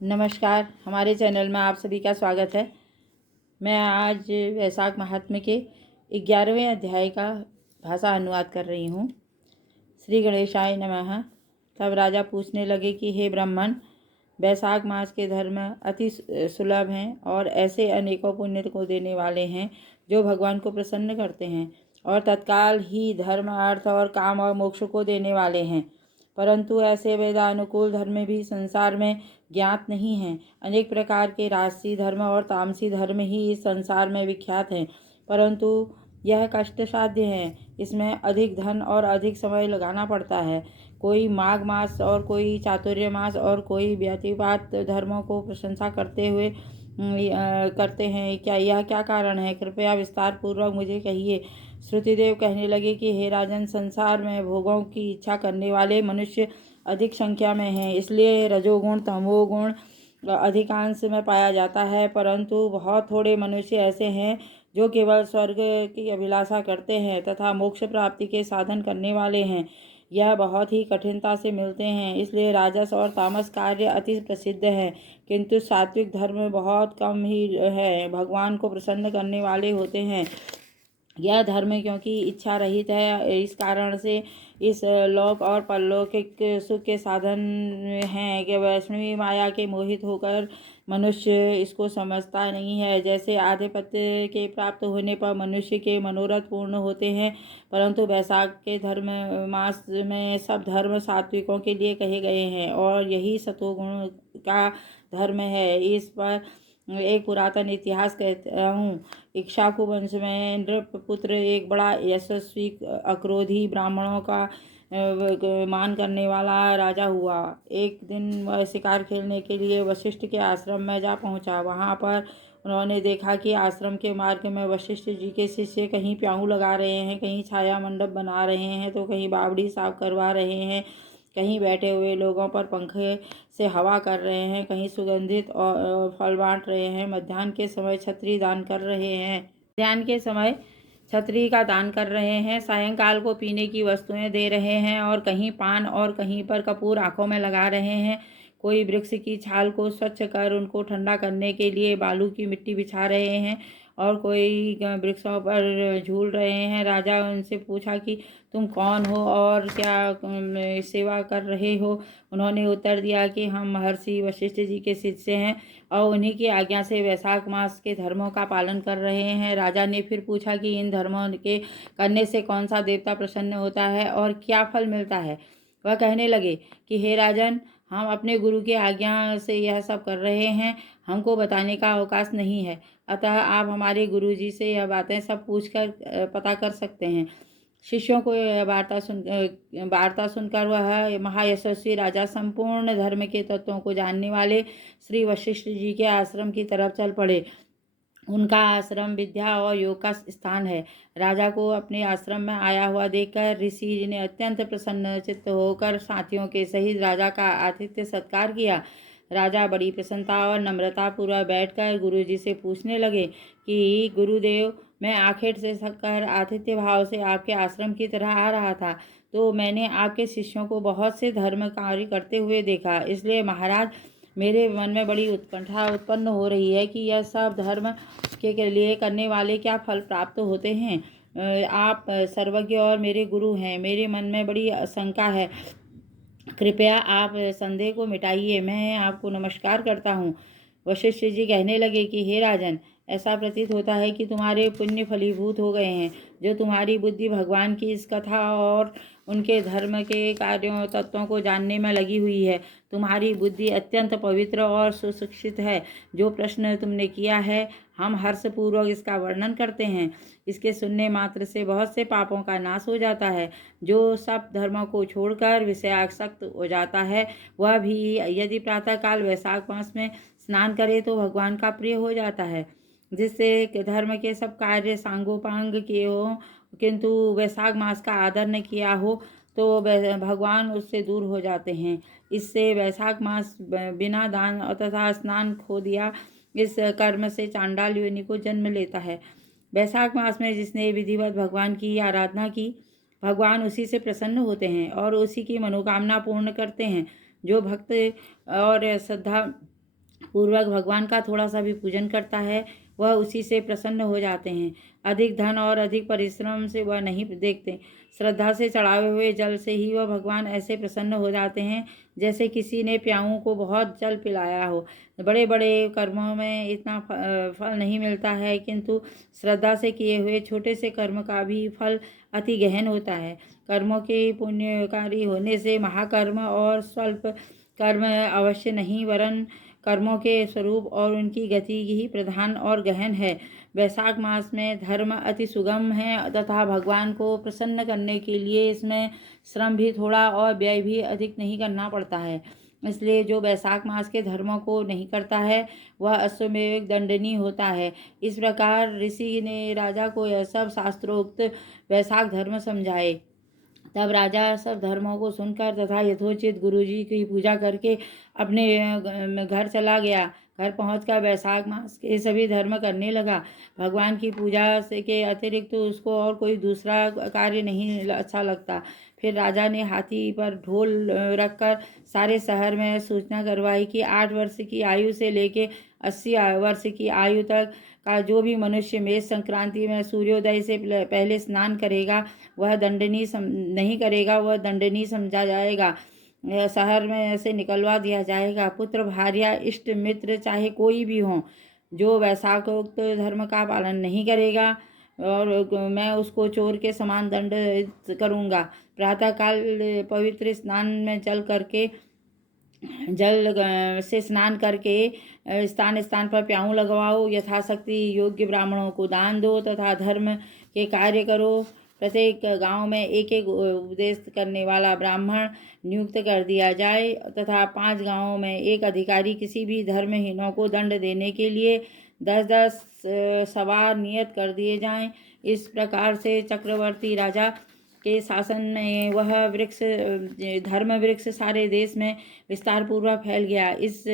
नमस्कार, हमारे चैनल में आप सभी का स्वागत है। मैं आज वैशाख महात्म्य के 11वें अध्याय का भाषा अनुवाद कर रही हूँ। श्री गणेशाय नमः। तब राजा पूछने लगे कि हे ब्राह्मण, वैशाख मास के धर्म अति सुलभ हैं और ऐसे अनेकों पुण्य को देने वाले हैं जो भगवान को प्रसन्न करते हैं और तत्काल ही धर्म, अर्थ और काम और मोक्ष को देने वाले हैं। परंतु ऐसे वेदानुकूल धर्म भी संसार में ज्ञात नहीं हैं। अनेक प्रकार के राजसी धर्म और तामसी धर्म ही इस संसार में विख्यात हैं, परंतु यह कष्ट साध्य है। इसमें अधिक धन और अधिक समय लगाना पड़ता है। कोई माघ मास और कोई चातुर्य मास और कोई व्यतिपात धर्मों को प्रशंसा करते हुए करते हैं। यह क्या कारण है? कृपया विस्तार पूर्वक मुझे कहिए। श्रुतिदेव कहने लगे कि हे राजन, संसार में भोगों की इच्छा करने वाले मनुष्य अधिक संख्या में हैं, इसलिए रजोगुण तमोगुण अधिकांश में पाया जाता है। परंतु बहुत थोड़े मनुष्य ऐसे हैं जो केवल स्वर्ग की अभिलाषा करते हैं तथा मोक्ष प्राप्ति के साधन करने वाले हैं। यह बहुत ही कठिनता से मिलते हैं, इसलिए राजस और तामस कार्य अति प्रसिद्ध है, किंतु सात्विक धर्म बहुत कम ही है, भगवान को प्रसन्न करने वाले होते हैं। यह धर्म क्योंकि इच्छा रहित है, इस कारण से इस लोक और परलौकिक सुख के साधन हैं कि वैष्णवी माया के मोहित होकर मनुष्य इसको समझता नहीं है। जैसे आधिपत्य के प्राप्त होने पर मनुष्य के मनोरथ पूर्ण होते हैं, परंतु वैशाख के धर्म मास में सब धर्म सात्विकों के लिए कहे गए हैं और यही सतोगुण का धर्म है। इस पर एक पुरातन इतिहास कहता हूँ। इक्ष्वाकु वंश में नृपपुत्र एक बड़ा यशस्वी अक्रोधी ब्राह्मणों का मान करने वाला राजा हुआ। एक दिन वह शिकार खेलने के लिए वशिष्ठ के आश्रम में जा पहुंचा। वहां पर उन्होंने देखा कि आश्रम के मार्ग में वशिष्ठ जी के शिष्य कहीं प्याऊ लगा रहे हैं, कहीं छाया मंडप बना रहे हैं, तो कहीं बावड़ी साफ करवा रहे हैं, कहीं बैठे हुए लोगों पर पंखे से हवा कर रहे हैं, कहीं सुगंधित और फल बांट रहे हैं। मध्याह्न के समय छत्री दान कर रहे हैं। मध्याह्न के समय छत्री का दान कर रहे हैं। सायंकाल को पीने की वस्तुएं दे रहे हैं और कहीं पान और कहीं पर कपूर आंखों में लगा रहे हैं। कोई वृक्ष की छाल को स्वच्छ कर उनको ठंडा करने के लिए बालू की मिट्टी बिछा रहे हैं और कोई वृक्षों पर झूल रहे हैं। राजा उनसे पूछा कि तुम कौन हो और क्या सेवा कर रहे हो? उन्होंने उत्तर दिया कि हम महर्षि वशिष्ठ जी के शिष्य हैं और उन्हीं की आज्ञा से वैशाख मास के धर्मों का पालन कर रहे हैं। राजा ने फिर पूछा कि इन धर्मों के करने से कौन सा देवता प्रसन्न होता है और क्या फल मिलता है? वह कहने लगे कि हे राजन, हम अपने गुरु की आज्ञा से यह सब कर रहे हैं, हमको बताने का अवकाश नहीं है, अतः आप हमारे गुरु जी से यह बातें सब पूछकर पता कर सकते हैं। शिष्यों को यह वार्ता सुनकर वह महायशस्वी राजा संपूर्ण धर्म के तत्वों को जानने वाले श्री वशिष्ठ जी के आश्रम की तरफ चल पड़े। उनका आश्रम विद्या और योग का स्थान है। राजा को अपने आश्रम में आया हुआ देखकर ऋषि जी ने अत्यंत प्रसन्न चित्त होकर साथियों के सहित राजा का आतिथ्य सत्कार किया। राजा बड़ी प्रसन्नता और नम्रता पूर्वक बैठकर गुरु जी से पूछने लगे कि गुरुदेव, मैं आखिर से थककर आतिथ्य भाव से आपके आश्रम की तरह आ रहा था, तो मैंने आपके शिष्यों को बहुत से धर्म कार्य करते हुए देखा। इसलिए महाराज, मेरे मन में बड़ी उत्कंठा उत्पन्न हो रही है कि यह सब धर्म के लिए करने वाले क्या फल प्राप्त होते हैं। आप सर्वज्ञ और मेरे गुरु हैं, मेरे मन में बड़ी शंका है, कृपया आप संदेह को मिटाइए। मैं आपको नमस्कार करता हूँ। वशिष्ठ जी कहने लगे कि हे राजन, ऐसा प्रतीत होता है कि तुम्हारे पुण्य फलीभूत हो गए हैं, जो तुम्हारी बुद्धि भगवान की इस कथा और उनके धर्म के कार्यों तत्वों को जानने में लगी हुई है। तुम्हारी बुद्धि अत्यंत पवित्र और सुशिक्षित है। जो प्रश्न तुमने किया है, हम हर्षपूर्वक इसका वर्णन करते हैं। इसके सुनने मात्र से बहुत से पापों का नाश हो जाता है। जो सब धर्मों को छोड़कर विषयासक्त हो जाता है, वह भी यदि प्रातःकाल वैशाख मास में स्नान करे तो भगवान का प्रिय हो जाता है। जिससे धर्म के सब कार्य सांगोपांग किए हो, किंतु वैशाख मास का आदर न किया हो तो भगवान उससे दूर हो जाते हैं। इससे वैशाख मास बिना दान तथा स्नान खो दिया, इस कर्म से चांडाल योनि को जन्म लेता है। वैशाख मास में जिसने विधिवत भगवान की आराधना की, भगवान उसी से प्रसन्न होते हैं और उसी की मनोकामना पूर्ण करते हैं। जो भक्त और श्रद्धा पूर्वक भगवान का थोड़ा सा भी पूजन करता है वह उसी से प्रसन्न हो जाते हैं। अधिक धन और अधिक परिश्रम से वह नहीं देखते। श्रद्धा से चढ़ाए हुए जल से ही वह भगवान ऐसे प्रसन्न हो जाते हैं जैसे किसी ने प्याऊँ को बहुत जल पिलाया हो। बड़े बड़े कर्मों में इतना फल नहीं मिलता है, किंतु श्रद्धा से किए हुए छोटे से कर्म का भी फल अति गहन होता है। कर्मों के पुण्यकारी होने से महाकर्म और स्वल्प कर्म अवश्य नहीं, वरन कर्मों के स्वरूप और उनकी गति ही प्रधान और गहन है। वैशाख मास में धर्म अति सुगम है तथा भगवान को प्रसन्न करने के लिए इसमें श्रम भी थोड़ा और व्यय भी अधिक नहीं करना पड़ता है। इसलिए जो वैशाख मास के धर्मों को नहीं करता है वह अश्वमेध दंडनीय होता है। इस प्रकार ऋषि ने राजा को यह सब शास्त्रोक्त वैशाख धर्म समझाए। तब राजा सब धर्मों को सुनकर तथा यथोचित गुरुजी की पूजा करके अपने घर चला गया। घर पहुंचकर वैशाख मास के सभी धर्म करने लगा। भगवान की पूजा से के अतिरिक्त तो उसको और कोई दूसरा कार्य नहीं अच्छा लगता। फिर राजा ने हाथी पर ढोल रखकर सारे शहर में सूचना करवाई कि 8 वर्ष की आयु से लेके 80 वर्ष की आयु तक का जो भी मनुष्य मेष संक्रांति में सूर्योदय से पहले स्नान करेगा वह दंडनीय नहीं करेगा वह दंडनीय समझा जाएगा। शहर में से निकलवा दिया जाएगा। पुत्र, भार्या, इष्ट मित्र चाहे कोई भी हो, जो वैशाखोक्त धर्म का पालन नहीं करेगा और मैं उसको चोर के समान दंड करूँगा। प्रातःकाल पवित्र स्नान में जल से स्नान करके स्थान स्थान पर प्याऊ लगवाओ। यथाशक्ति योग्य ब्राह्मणों को दान दो तथा धर्म के कार्य करो। प्रत्येक गांव में एक एक उपदेश करने वाला ब्राह्मण नियुक्त कर दिया जाए तथा 5 गांवों में एक अधिकारी किसी भी धर्महीनों को दंड देने के लिए 10-10 सवार नियत कर दिए जाएं। इस प्रकार से चक्रवर्ती राजा के शासन में वह धर्म वृक्ष सारे देश में विस्तार पूर्वक फैल गया। इस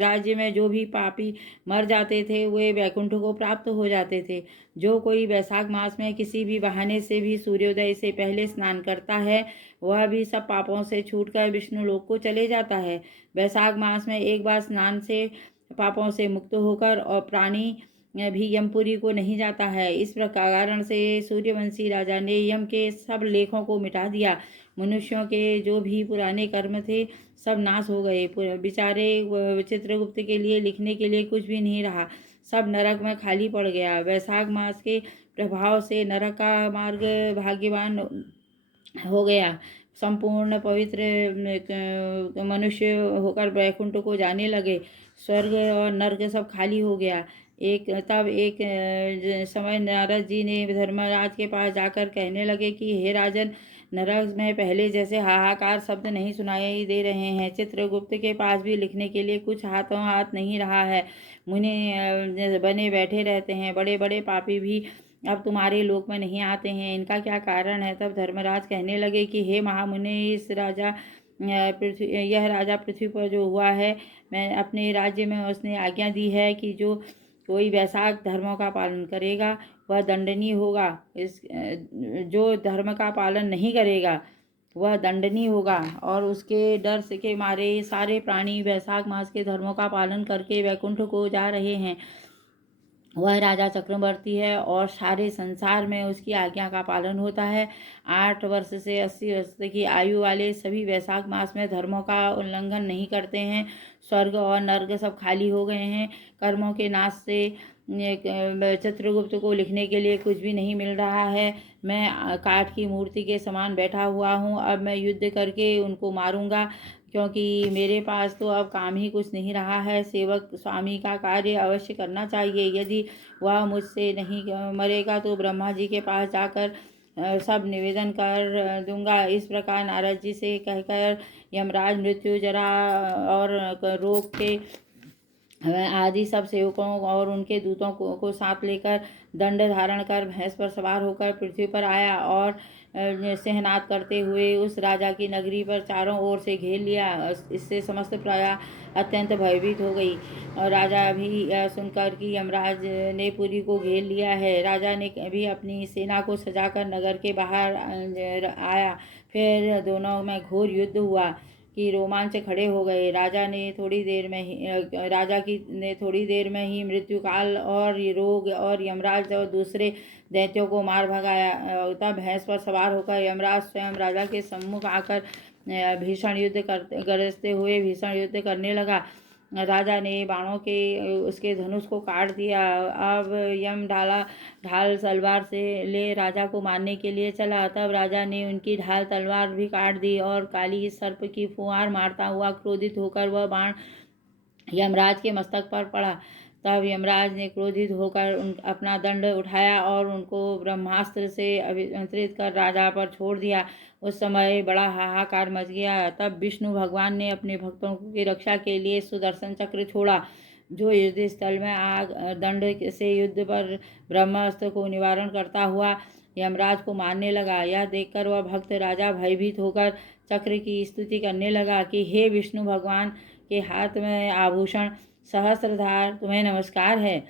राज्य में जो भी पापी मर जाते थे वे वैकुंठ को प्राप्त हो जाते थे। जो कोई वैशाख मास में किसी भी बहाने से भी सूर्योदय से पहले स्नान करता है वह भी सब पापों से छूटकर विष्णु लोक को चले जाता है। वैशाख मास में एक बार स्नान से पापों से मुक्त होकर और प्राणी भी यमपुरी को नहीं जाता है। इस कारण से सूर्यवंशी राजा ने यम के सब लेखों को मिटा दिया। मनुष्यों के जो भी पुराने कर्म थे सब नाश हो गए। बेचारे चित्रगुप्त के लिए लिखने के लिए कुछ भी नहीं रहा, सब नरक में खाली पड़ गया। वैशाख मास के प्रभाव से नरक का मार्ग भाग्यवान हो गया। संपूर्ण पवित्र मनुष्य होकर वैकुंठ को जाने लगे। स्वर्ग और नर्क सब खाली हो गया। तब एक समय नारद जी ने धर्मराज के पास जाकर कहने लगे कि हे राजन, नरक में पहले जैसे हाहाकार शब्द नहीं सुनाई दे रहे हैं। चित्रगुप्त के पास भी लिखने के लिए कुछ हाथों हाथ नहीं रहा है। मुनि बने बैठे रहते हैं। बड़े बड़े पापी भी अब तुम्हारे लोक में नहीं आते हैं, इनका क्या कारण है? तब धर्मराज कहने लगे कि हे महामुनि, यह राजा पृथ्वी पर जो हुआ है, मैं अपने राज्य में उसने आज्ञा दी है कि जो कोई वैशाख धर्मों का पालन करेगा वह दंडनीय होगा। जो धर्म का पालन नहीं करेगा वह दंडनीय होगा। और उसके डर से के मारे सारे प्राणी वैशाख मास के धर्मों का पालन करके वैकुंठ को जा रहे हैं। वह राजा चक्रवर्ती है और सारे संसार में उसकी आज्ञा का पालन होता है। 8 वर्ष से 80 वर्ष की आयु वाले सभी वैशाख मास में धर्मों का उल्लंघन नहीं करते हैं। स्वर्ग और नर्क सब खाली हो गए हैं। कर्मों के नाश से चित्रगुप्त को लिखने के लिए कुछ भी नहीं मिल रहा है। मैं काठ की मूर्ति के समान बैठा हुआ हूँ। अब मैं युद्ध करके उनको मारूंगा, क्योंकि मेरे पास तो अब काम ही कुछ नहीं रहा है। सेवक स्वामी का कार्य अवश्य करना चाहिए। यदि वह मुझसे नहीं मरेगा तो ब्रह्मा जी के पास जाकर सब निवेदन कर दूंगा। इस प्रकार नारद जी से कहकर यमराज मृत्यु, जरा और रोग के आदि सब सेवकों और उनके दूतों को साथ लेकर दंड धारण कर भैंस पर सवार होकर पृथ्वी पर आया और सिंहनाद करते हुए उस राजा की नगरी पर चारों ओर से घेर लिया। इससे समस्त प्रजा अत्यंत भयभीत हो गई और राजा भी सुनकर कि यमराज ने पुरी को घेर लिया है। राजा ने भी अपनी सेना को सजाकर नगर के बाहर आया। फिर दोनों में घोर युद्ध हुआ कि रोमांच खड़े हो गए। राजा ने थोड़ी देर में ही मृत्यु काल और रोग और यमराज और दूसरे दैत्यों को मार भगाया। तब भैंस पर सवार होकर यमराज स्वयं राजा के सम्मुख आकर गरजते हुए भीषण युद्ध करने लगा। राजा ने बाणों के उसके धनुष को काट दिया। अब यम ढाल तलवार से ले राजा को मारने के लिए चला। तब राजा ने उनकी ढाल तलवार भी काट दी और काली सर्प की फुहार मारता हुआ क्रोधित होकर वह बाण यमराज के मस्तक पर पड़ा। तब यमराज ने क्रोधित होकर अपना दंड उठाया और उनको ब्रह्मास्त्र से अभिमंत्रित कर राजा पर छोड़ दिया। उस समय बड़ा हाहाकार मच गया। तब विष्णु भगवान ने अपने भक्तों की रक्षा के लिए सुदर्शन चक्र छोड़ा, जो युद्ध स्थल में आग दंड से युद्ध पर ब्रह्मास्त्र को निवारण करता हुआ यमराज को मारने लगा। यह देखकर वह भक्त राजा भयभीत होकर चक्र की स्तुति करने लगा कि हे विष्णु भगवान के हाथ में आभूषण सहस्त्रधार, तुम्हें नमस्कार है।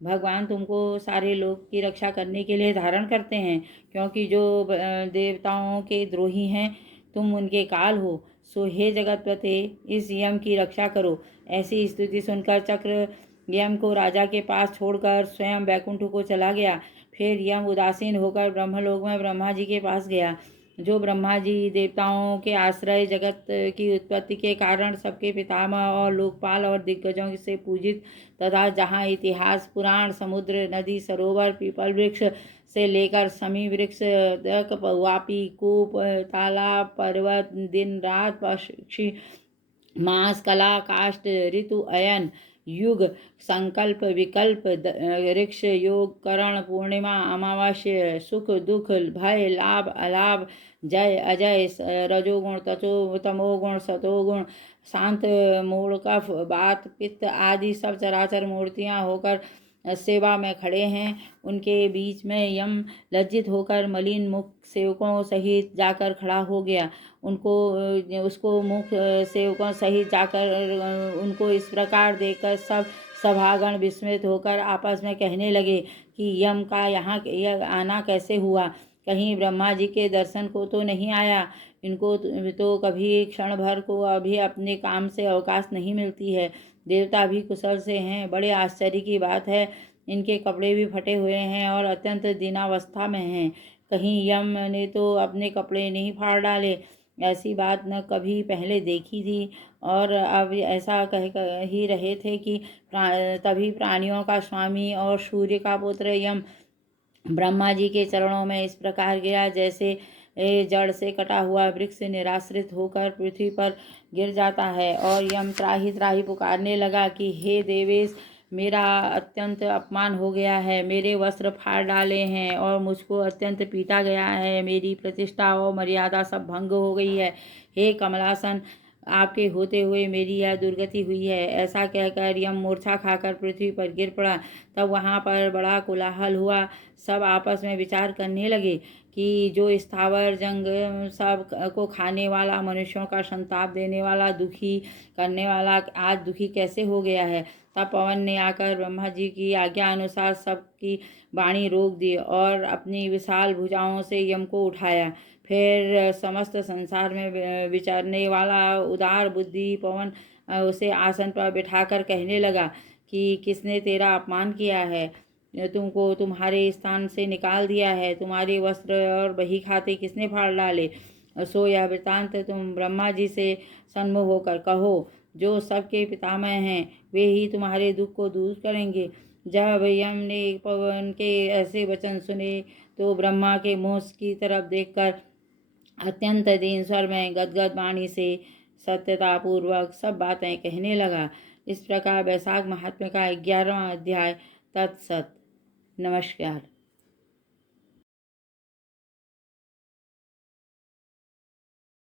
भगवान तुमको सारे लोक की रक्षा करने के लिए धारण करते हैं, क्योंकि जो देवताओं के द्रोही हैं तुम उनके काल हो। सो हे जगतपते, इस यम की रक्षा करो। ऐसी स्तुति सुनकर चक्र यम को राजा के पास छोड़कर स्वयं बैकुंठ को चला गया। फिर यम उदासीन होकर ब्रह्मलोक में ब्रह्मा जी के पास गया। जो ब्रह्मा जी देवताओं के आश्रय, जगत की उत्पत्ति के कारण सबके पितामह और लोकपाल और दिग्गजों से पूजित तथा जहाँ इतिहास, पुराण, समुद्र, नदी, सरोवर, पीपल वृक्ष से लेकर समी वृक्ष तक, वापी, कूप, तालाब, पर्वत, दिन रात, पक्षी, मास, कला, काष्ठ, ऋतु, अयन, युग, संकल्प, विकल्प, ऋक्ष, योग, करण, पूर्णिमा, अमावास्या, सुख, दुख, भय, लाभ, अलाभ, जय, अजय, रजोगुण, तमोगुण, सतोगुण, शांत, मूल, कफ, बात, पित्त आदि सब चराचर मूर्तियां होकर सेवा में खड़े हैं। उनके बीच में यम लज्जित होकर मलिन मुख सेवकों सहित जाकर खड़ा हो गया। उसको मुख सेवकों सहित जाकर उनको इस प्रकार देखकर सब सभागण विस्मित होकर आपस में कहने लगे कि यम का यहाँ आना कैसे हुआ? कहीं ब्रह्मा जी के दर्शन को तो नहीं आया? इनको तो कभी क्षण भर को अभी अपने काम से अवकाश नहीं मिलती है। देवता भी कुशल से हैं। बड़े आश्चर्य की बात है, इनके कपड़े भी फटे हुए हैं और अत्यंत दीनावस्था में हैं। कहीं यम ने तो अपने कपड़े नहीं फाड़ डाले? ऐसी बात न कभी पहले देखी थी। और अब ऐसा कह ही रहे थे कि तभी प्राणियों का स्वामी और सूर्य का पुत्र यम ब्रह्मा जी के चरणों में इस प्रकार गिरा, जैसे जड़ से कटा हुआ वृक्ष निराश्रित होकर पृथ्वी पर गिर जाता है। और यम त्राही त्राही पुकारने लगा कि हे देवेश, मेरा अत्यंत अपमान हो गया है। मेरे वस्त्र फाड़ डाले हैं और मुझको अत्यंत पीटा गया है। मेरी प्रतिष्ठा और मर्यादा सब भंग हो गई है। हे कमलासन, आपके होते हुए मेरी यह दुर्गति हुई है। ऐसा कहकर यम मूर्छा खाकर पृथ्वी पर गिर पड़ा। तब वहाँ पर बड़ा कोलाहल हुआ। सब आपस में विचार करने लगे कि जो स्थावर जंग सब को खाने वाला, मनुष्यों का संताप देने वाला, दुखी करने वाला आज दुखी कैसे हो गया है। तब पवन ने आकर ब्रह्मा जी की आज्ञा अनुसार सबकी वाणी रोक दी और अपनी विशाल भुजाओं से यम को उठाया। फिर समस्त संसार में विचरने वाला उदार बुद्धि पवन उसे आसन पर बिठाकर कहने लगा कि किसने तेरा अपमान किया है? तुमको तुम्हारे स्थान से निकाल दिया है? तुम्हारे वस्त्र और बही खाते किसने फाड़ डाले? सो यह वृतांत तुम ब्रह्मा जी से सन्मुख होकर कहो। जो सबके पितामह हैं वे ही तुम्हारे दुख को दूर करेंगे। जब यम ने पवन के ऐसे वचन सुने तो ब्रह्मा के मुँह की तरफ देखकर अत्यंत दीन स्वर में गदगद वाणी से सत्यतापूर्वक सब बातें कहने लगा। इस प्रकार वैशाख महात्म्य का 11वां अध्याय तत्सत। नमस्कार।